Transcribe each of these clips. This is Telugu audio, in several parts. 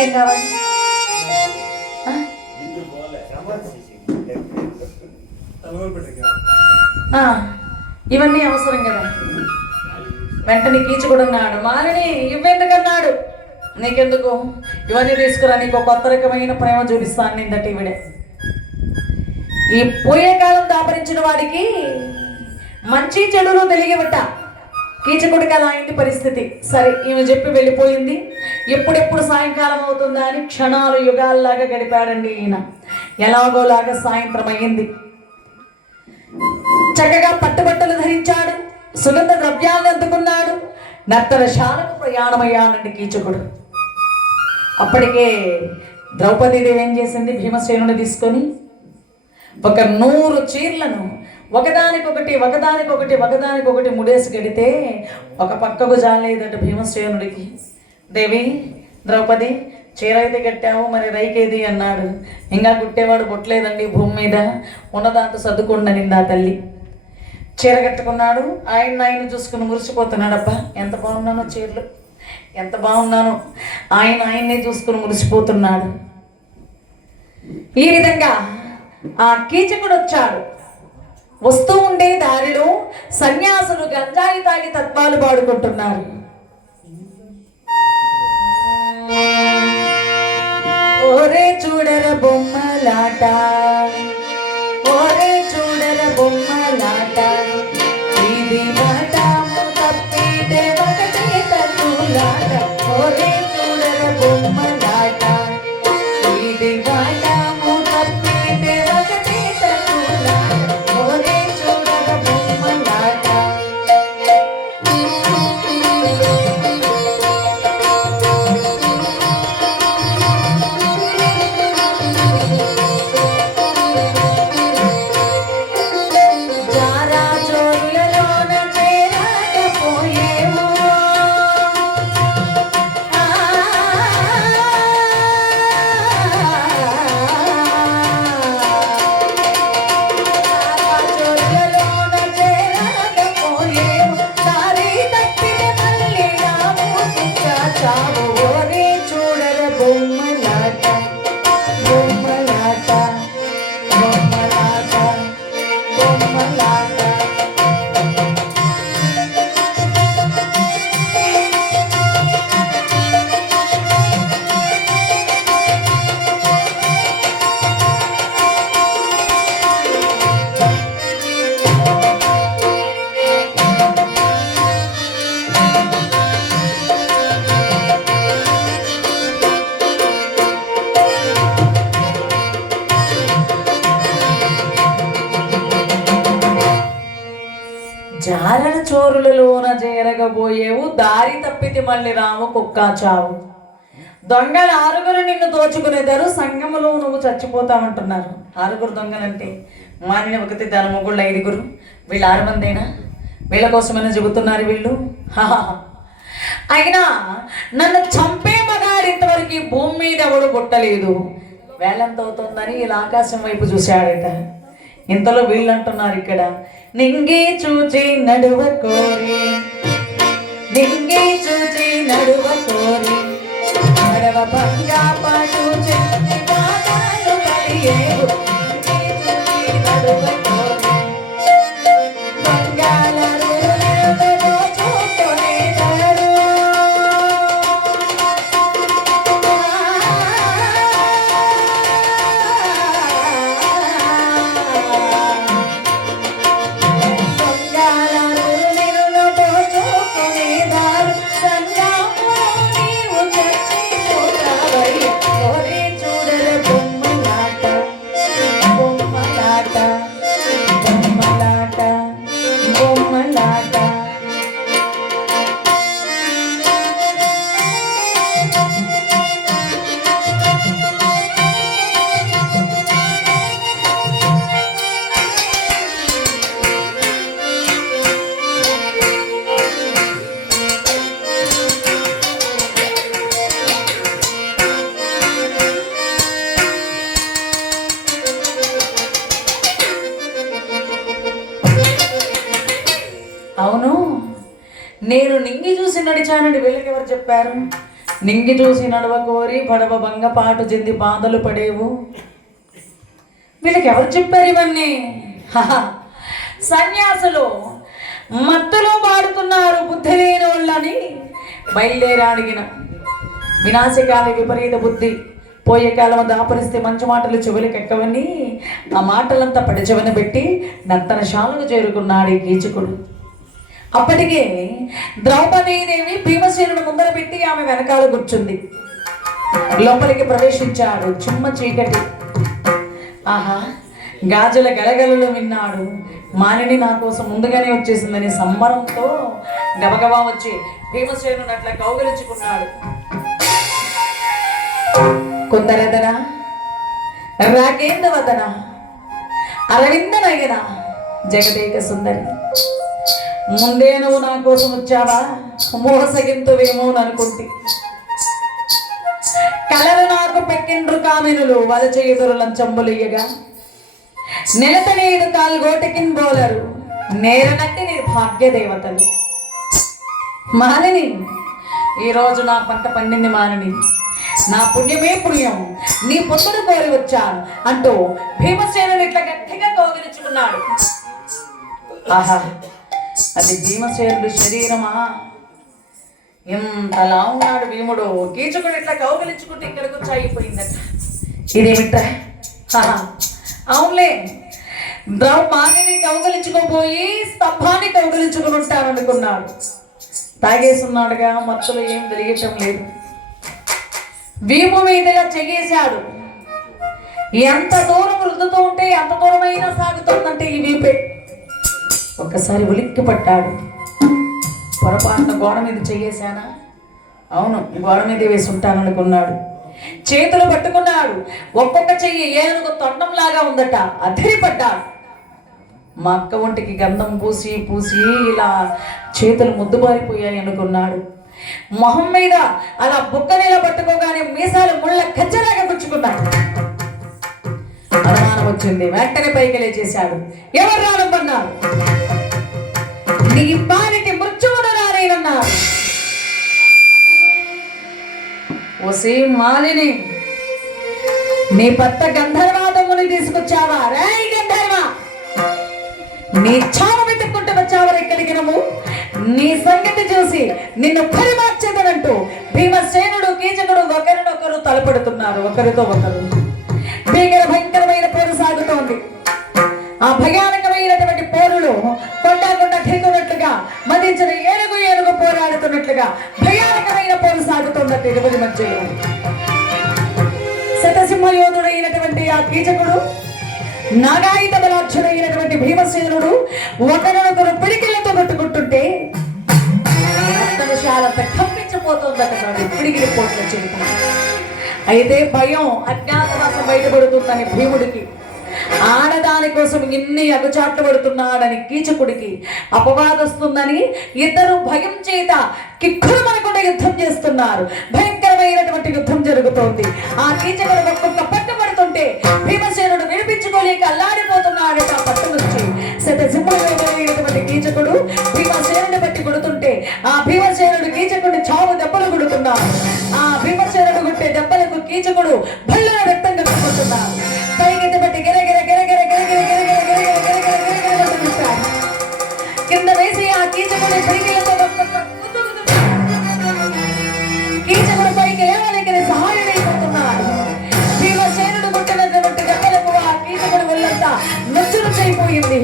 ఇంకేం కావాలి? ఇవన్నీ అవసరం కదా. వెంటనే కీచుకుడున్నాడు. మాలిని ఇవ్వెందుకన్నాడు? నీకెందుకు, ఇవన్నీ తీసుకురా, నీకు కొత్త రకమైన ప్రేమ చూపిస్తాను నిందట ఈవిడే. ఈ పోయే కాలం దాపరించిన వాడికి మంచి చెడులు తెలియవట. కీచకుడికి అలా అయింది పరిస్థితి. సరే, ఈమె చెప్పి వెళ్ళిపోయింది. ఎప్పుడెప్పుడు సాయంకాలం అవుతుందా అని క్షణాలు యుగాల్లాగా గడిపాడండి ఈయన. ఎలాగోలాగా సాయంత్రం అయ్యింది. చక్కగా పట్టుబట్టలు ధరించాడు, సుగంధ ద్రవ్యాలను అందుకున్నాడు, నర్తనశాలకు ప్రయాణమయ్యాడండి కీచకుడు. అప్పటికే ద్రౌపదీదేవి ఏం చేసింది? భీమసేనుని తీసుకొని ఒక 100 చీరలను ఒకదానికొకటి ముడేసి కడితే ఒక పక్కకు జాలేదట భీమసేనుడికి. దేవి, ద్రౌపది, చీర అయితే కట్టావు, మరి రైకేది అన్నాడు. ఇంకా కుట్టేవాడు బొట్టలేదండి భూమి మీద, ఉన్నదాంతో సర్దుకుండనింది ఆ తల్లి. చీర కట్టుకున్నాడు. ఆయన చూసుకుని మురిసిపోతున్నాడు. అబ్బా, ఎంత బాగున్నానో చీరలు, ఎంత బాగున్నానో. ఆయన్నే చూసుకుని మురిసిపోతున్నాడు. ఈ విధంగా ఆ కీచకుడు వచ్చాడు. వస్తూ ఉండే దారిలో సన్యాసులు గంజాయి తాగి తత్వాలు పాడుకుంటున్నారు. ఓరే చూడర బొమ్మలాట, ఓరే చూడర బొమ్మలాట, ఇది మాటము తప్పితే ఒకటే తన్నులాట. ఓరే చూడర బొమ్మలాట, ఇది మాటము తప్పితే ఒకటే తన్నులాట. ఓరే చూడర బొమ్మలాట. జారణ చోరులలోన చేరగబోయేవు, దారి తప్పితి మళ్ళీ రాము కుక్కా చావు. దొంగలు 6 నిన్ను దోచుకునేదారు, సంఘములో నువ్వు చచ్చిపోతామంటున్నారు. 6 దొంగలంటే మానిన ఒకటి, దాని మొగుళ్ళు 5. వీళ్ళు 6 మందేనా? వీళ్ళ కోసమైనా చెబుతున్నారు వీళ్ళు. అయినా నన్ను చంపే మగాడు ఇంతవరకు ఈ భూమి మీద ఎవడు పుట్టలేదు. వేళంత అవుతుందని ఇలా ఆకాశం వైపు చూశాడట. ఇంతలో వీళ్ళు అంటున్నారు ఇక్కడ, నింగి చూచి నడువ కోరి, నింగి చూచి నడువ కోరి, నడవ భంగా పాటు చెంది పాదాలు పడియేవు. నింగి చూచి నడువ కోరి, బంగాళ రుణులను చూకొనేదారు. అవును, నేను నింగి చూసి నడిచానని వీళ్ళకి ఎవరు చెప్పారు? నింగి చూసి నడవ కోరి పడవ భంగపాటు చెంది బాధలు పడేవు. వీళ్ళకి ఎవరు చెప్పారు ఇవన్నీ? సన్యాసులు మత్తులో పాడుతున్నారు బుద్ధి లేని వాళ్ళని బయలుదేరి అడిగిన. వినాశకాల విపరీత బుద్ధి, పోయే కాలం దాపరిస్తే మంచి మాటలు చెవులకు ఎక్కవని ఆ మాటలంతా పడిచెవన పెట్టి నర్తనశాలకు చేరుకున్నాడు ఈ కీచకుడు. అప్పటికే ద్రౌపదీదేవి భీమసేనుడు ముందర పెట్టి ఆమె వెనకాల కూర్చుంది. లోపలికి ప్రవేశించాడు. చుమ్మ చీకటి. ఆహా, గాజుల గలగలలో విన్నాడు. మానిని నా కోసం ముందుగానే వచ్చేసిందని సంబరంతో గబగబా వచ్చి భీమసేనుడు అట్లా కౌగిలించుకున్నాడు. కుందరదన, రాకేంద్ర వదన, అరవింద నయన, జగదేక సుందరి, ముందే నువ్వు నా కోసం వచ్చావా? మోసగింతువేమో అనుకుంటే కలరు నాకు పెక్కిండ్రు కామినులు వలచ ఎదురు లంచంబులియగా నెలతనేదు కాల్గోటకిన్ బోలరు నేరనట్టి నిర్భాగ్య దేవతలు. మాలిని, ఈరోజు నా పంట పండింది మాలిని, నా పుణ్యమే పుణ్యం, నీ పొందును కోరి వచ్చాను అంటూ భీమసేనుడు ఇట్లా గట్టిగా కౌగిలించుకున్నాడు. ఆహా, అది భీమసేనుడు శరీరమా? ఎంతలా ఉన్నాడు భీముడు. కీచకుడు ఇట్లా కౌగిలించుకుంటే ఇక్కడికి వచ్చి అయిపోయిందట. ఇదేమిట్రా? అవునులే, ద్రౌపదిని కౌగిలించుకోపోయి స్తంభాన్ని కౌగిలించుకుని ఉంటాననుకున్నాడు. తాగేసున్నాడుగా, మత్తులో ఏం తెలియటం లేదు. భీము మీదగా చెగేశాడు. ఎంత దూరం రుద్దుతూ ఉంటే ఎంత దూరమైనా సాగుతుందంటే ఈ వీపే. ఒక్కసారి ఉలిక్కి పట్టాడు. పొరపాటున గోడ మీద చెయ్యేశానా? అవును, గోడ మీద వేసి ఉంటాననుకున్నాడు. చేతులు పట్టుకున్నాడు. ఒక్కొక్క చెయ్యి ఏనుగు తొండంలాగా ఉందట. అదిరిపడ్డాడు. మా అక్క ఒంటికి గంధం పూసి పూసి ఇలా చేతులు ముద్దుబారిపోయాయి అనుకున్నాడు. మొహం మీద అలా బుక్క నీళ్ళ పట్టుకోగానే మీసాలు ముళ్ళ కచ్చలాగా గుచ్చుకున్నాడు. అనుమానం వచ్చింది. వెంటనే పైకి లేచేశాడు. ఎవరు రానమ్మన్నారు? నీ పాలిటి మృత్యువును రానేనన్నారు. ఓసి మాలిని, నీ భర్త గంధర్వాదముని తీసుకొచ్చావా? రాయి గంధర్వ, నీ చావు వెతుక్కుంటూ వచ్చావా ఇక్కడికి? నువ్వు నీ సంగతి చూసి నిన్ను పరిమార్చేదనంటూ భీమసేనుడు కీచకుడు ఒకరినొకరు తలపడుతున్నారు. ఒకరితో ఒకరు భయంకరమైన పోరు సాగుతోంది. ఆ భయానకమైనటువంటి పోరులో కొండ ఢీకొన్నట్లుగా, మదించిన ఏనుగు పోరాడుతున్నట్లుగా భయానకమైన పోరు సాగుతున్నట్టు ఇరువురి మధ్యలో శతసింహయోధుడైనటువంటి ఆ కీచకుడు, నాగాయుధ బలాక్షుడైనటువంటి భీమసేనుడు ఒకరినొకరు పిడికిళ్లతో కొట్టుకుంటుంటే రక్తశాలంతా కప్పించిపోతుందట పిడికిలి పోట్ల చేత. అయితే భయం, అజ్ఞాతవాసం బయటపడుతుందని భీముడికి, ఆడదాని కోసం ఇన్ని అగచాట్లు పడుతున్నాడని కీచకుడికి అపవాదొస్తుందని ఇద్దరు భయం చేత కిక్కురు మనకుండా యుద్ధం చేస్తున్నారు. భయంకరమైనటువంటి యుద్ధం జరుగుతోంది. ఆ కీచకుడు ఒక్కొక్క పట్టుబడుతుంటే భీమసేనుడు వినిపించుకోలేక అల్లాడిపోతున్నాడట. పట్టు నుంచి శతసింహమైనటువంటి కీచకుడు భీమసేనుడిని బట్టి కొడుతుంటే ఆ భీమసేనుడు కీచకుడిని చావు దెబ్బలు కొడుతున్నాడు. ఆ భీమసేనుడు కొట్టే దెబ్బలకు కీచకుడు భళ్ళ రక్తం కట్టుకుంటున్నాడు. పైకి బట్టి కింద వేసి ఆ కీచకుడి పిడికిలతో కీచకుడు పైకి లేవలేకని సహాయుడైపోతున్నాడు. భీమసేనుడు కొట్టినటువంటి దెబ్బలకు ఆ కీచకుడు ఒళ్ళంతా నుచ్చునుచ్చైపోయింది.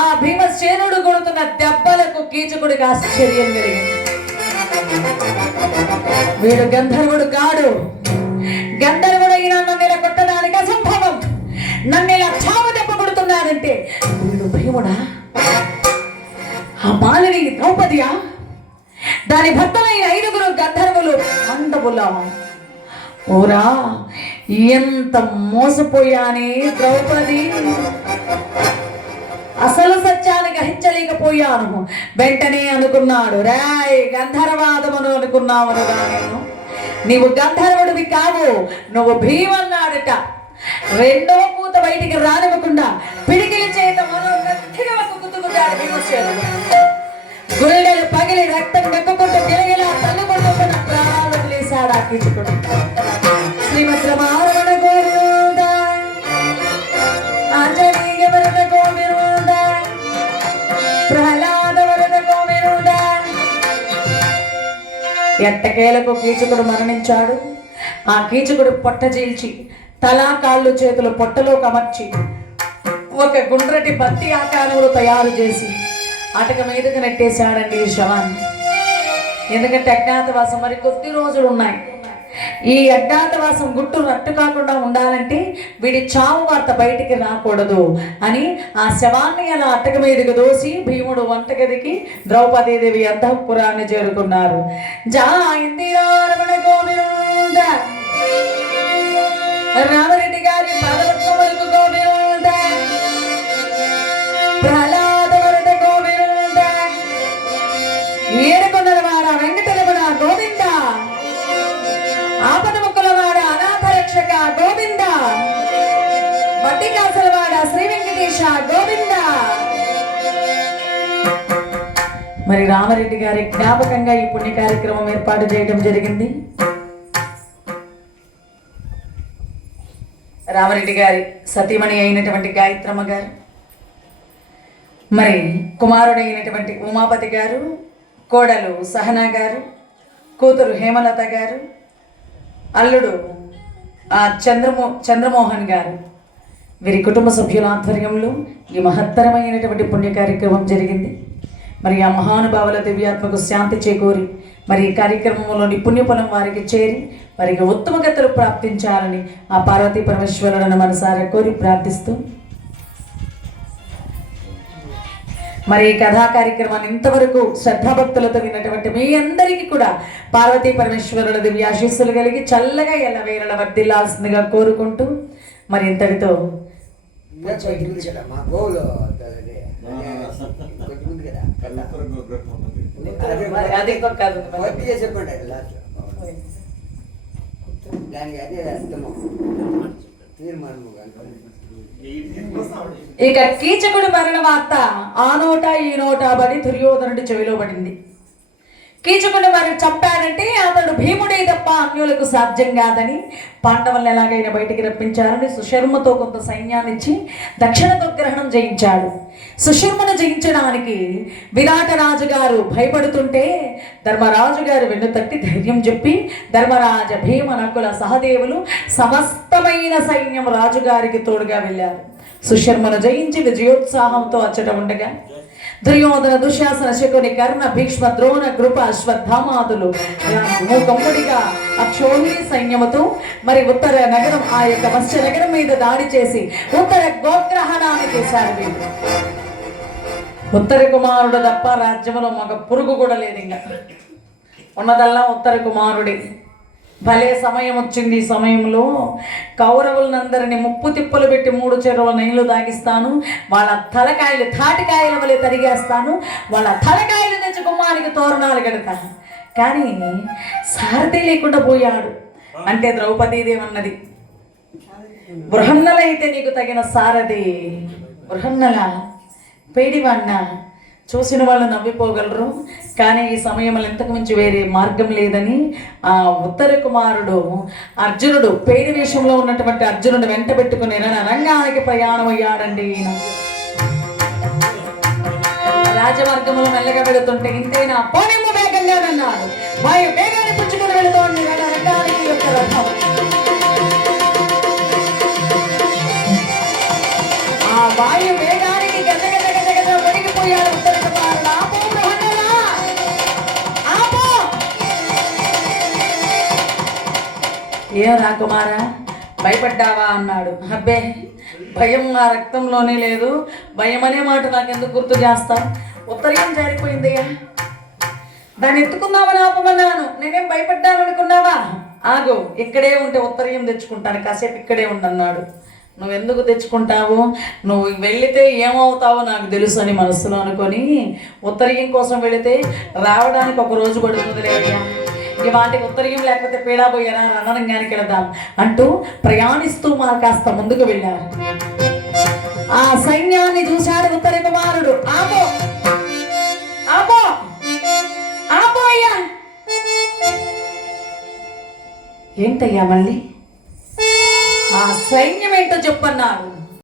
ఆ భీమసేనుడు కొడుతున్న దెబ్బలకు కీచకుడికి ఆశ్చర్యం కలిగింది. వీడు గంధర్వుడు కాడు. గంధర్వుడు అయినా నన్ను ఇలా కొట్టడానికి అసంభవం. నన్ను ఇలా చావు దెబ్బ కొడుతున్నాడంటే వీడు భీముడా? ఆ మాలిని ద్రౌపదియా? దాని భర్తలైన 5 గంధర్వులు మండవులా? ఓరా, ఎంత మోసపోయానే ద్రౌపది. అసలు సత్యాన్ని గ్రహించలేకపోయాను. వెంటనే అనుకున్నాడు, రాయ్ గంధర్వాదమును అనుకున్నావునుగా నేను. నీవు గంధర్వుడివి కావు, నువ్వు భీమన్నాడట. రెండో పూత బయటికి రానివ్వకుండా పిడికిలి చేత మనం గట్టిగా ఒక గుద్దుకున్నాడు భీమసేనుడు. గుండెలు పగిలి రక్తం గక్కుకుంటూ గిలగిలా తల్లుకుంటున్న ప్రాణాలు వదిలేశాడు. నెట్టేశాడు ఆ కీచకుడు. శ్రీమద్రమారమణ గోవింద ఆంజనేయ వరద గోవింద ప్రహ్లాద వరద గోవింద. ఎట్టకేలకు కీచకుడు మరణించాడు. ఆ కీచకుడు పొట్ట చీల్చి తలా కాళ్ళు చేతులు పొట్టలో కమర్చి ఒక గుండ్రటి బత్తి ఆకారంలో తయారు చేసి అటక మీదకి నెట్టేశాడండి ఈ శవాన్ని. ఎందుకంటే అజ్ఞాతవాసం మరి కొద్ది రోజులు ఉన్నాయి. ఈ అజ్ఞాతవాసం గుట్టు రట్టు కాకుండా ఉండాలంటే వీడి చావు వార్త బయటికి రాకూడదు అని ఆ శవాన్ని అలా అటక మీదకి దోసి భీముడు వంటగదికి ద్రౌపదీదేవి అంతఃపురాన్ని చేరుకున్నారు. రామరెడ్డి గారి పాదపద్మములకు గోవింద ప్రహ్లాద వరద గోవింద ఏడుకొండలవాడ వెంకటరమణ గోవింద ఆపద ముక్కలవాడ అనాథ రక్షక గోవింద మట్టికాసలవాడ శ్రీ వెంకటేశ గోవింద. మరి రామరెడ్డి గారి జ్ఞాపకంగా ఈ పుణ్య కార్యక్రమం ఏర్పాటు చేయడం జరిగింది. రామరెడ్డి గారి సతీమణి అయినటువంటి గాయత్రమ్మ గారు, మరి కుమారుడైనటువంటి ఉమాపతి గారు, కోడలు సహనా గారు, కూతురు హేమలత గారు, అల్లుడు చంద్రమోహన్ గారు, వీరి కుటుంబ సభ్యుల ఆధ్వర్యంలో ఈ మహత్తరమైనటువంటి పుణ్య కార్యక్రమం జరిగింది. మరి ఆ మహానుభావుల దివ్యాత్మకు శాంతి చేకూరి మరి ఈ కార్యక్రమంలోని పుణ్యఫలం వారికి చేరి వారికి ఉత్తమగతులు ప్రాప్తించాలని ఆ పార్వతీ పరమేశ్వరులను మనసారా కోరి ప్రార్థిస్తూ మరి ఈ కథా కార్యక్రమాన్ని ఇంతవరకు శ్రద్ధాభక్తులతో విన్నటువంటి మీ అందరికీ కూడా పార్వతీ పరమేశ్వరుల దివ్యాశీస్సులు కలిగి చల్లగా ఎల్లవేళల వర్ధిల్లాల్సిందిగా కోరుకుంటూ మరి ఇంతటితో ఇక కీచకుడి మరణ వార్త ఆ నోట ఈ నోట పడి దుర్యోధనుడి చెవిలో పడింది. కీచకుడిని మరి చంపాడంటే అతడు భీముడే తప్ప అన్యులకు సాధ్యం కాదని పాండవులను ఎలాగైనా బయటికి రప్పించాలని సుశర్మతో కొంత సైన్యాన్ని ఇచ్చి దక్షిణ దుర్గ్రహణం జయించాడు. సుశర్మను జయించడానికి విరాటరాజు గారు భయపడుతుంటే ధర్మరాజు గారు వెన్నుతట్టి ధైర్యం చెప్పి ధర్మరాజ భీమ నకుల సహదేవులు సమస్తమైన సైన్యం రాజుగారికి తోడుగా వెళ్ళారు. సుశర్మను జయించి విజయోత్సాహంతో అచ్చట ఉండగా దుర్యోధన దుశ్శాసన శకుని కర్ణ భీష్మ ద్రోణ కృప అశ్వత్థామాదులు మూకమ్ముడిగా అక్షోహిణి సైన్యముతో మరి ఉత్తర నగరం ఆ యొక్క మత్స్య నగరం మీద దాడి చేసి ఉత్తర గోగ్రహణాన్ని చేశారు. వీళ్ళు ఉత్తర కుమారుడు తప్ప రాజ్యంలో మగ పురుగు కూడా లేదు. ఇంకా ఉన్నదల్లా ఉత్తర కుమారుడి. భలే సమయం వచ్చింది. ఈ సమయంలో కౌరవులందరినీ ముప్పు తిప్పలు పెట్టి 3 చెరువుల నీళ్లు తాగిస్తాను, వాళ్ళ తలకాయలు తాటికాయల వలె తరిగేస్తాను, వాళ్ళ తలకాయలు తెచ్చి గుమ్మానికి తోరణాలు కడతాను. కానీ సారథి లేకుండా పోయాడు. అంటే ద్రౌపదీదేవి అన్నది, బృహన్నలైతే నీకు తగిన సారథి, బృహన్నల పేడివాన్న చూసిన వాళ్ళు నవ్విపోగలరు, కానీ ఈ సమయంలో ఇంతకు మించి వేరే మార్గం లేదని ఆ ఉత్తర కుమారుడు అర్జునుడు పేడి వేషంలో ఉన్నటువంటి అర్జునుడు వెంట పెట్టుకుని రంగానికి ప్రయాణం అయ్యాడండి. ఈయన రాజమార్గంలో మెల్లగా వెళుతుంటే ఇంతైనా పోనేమో వేగంగా అన్నాడు. వాయు వేగాన్ని పుచ్చుకుని వెళుతోంది రంగానికి యొక్క రథం. ఆ వాయు వేగానికి గజగజ గజగజ ఒడిగిపోయాడు ఉత్తర కుమారుడు. ఆపో బృహన్నలా, ఆపో. ఏం రాకుమారా భయపడ్డావా అన్నాడు. అబ్బే భయం నా రక్తంలోనే లేదు, భయం అనే మాట నాకెందుకు గుర్తు చేస్తావు? ఉత్తరం జారిపోయిందయ్యా, దాన్ని ఎత్తుకుందామని ఆపమన్నాను, నేనేం భయపడ్డాను అనుకున్నావా? ఆగు, ఇక్కడే ఉంటే ఉత్తరం తెచ్చుకుంటాను, కాసేపు ఇక్కడే ఉండన్నాడు. నువ్వెందుకు తెచ్చుకుంటావు, నువ్వు వెళితే ఏమవుతావో నాకు తెలుసు అని మనసులో అనుకొని ఉత్తరీయం కోసం వెళితే రావడానికి 1 రోజు పడుతుంది లేదయ్యా, ఈ వాటికి ఉత్తరీయం లేకపోతే పీడా పోయారా, రణరంగానికి వెళదాం అంటూ ప్రయాణిస్తూ మా కాస్త ముందుకు వెళ్ళారు. ఆ సైన్యాన్ని చూశాడు ఉత్తర కుమారుడు. ఆపో ఆపో ఆపో అయ్యా, ఏంటయ్యా మళ్ళీ ఆ సైన్యం ఏంటో చెప్పన్నాడు.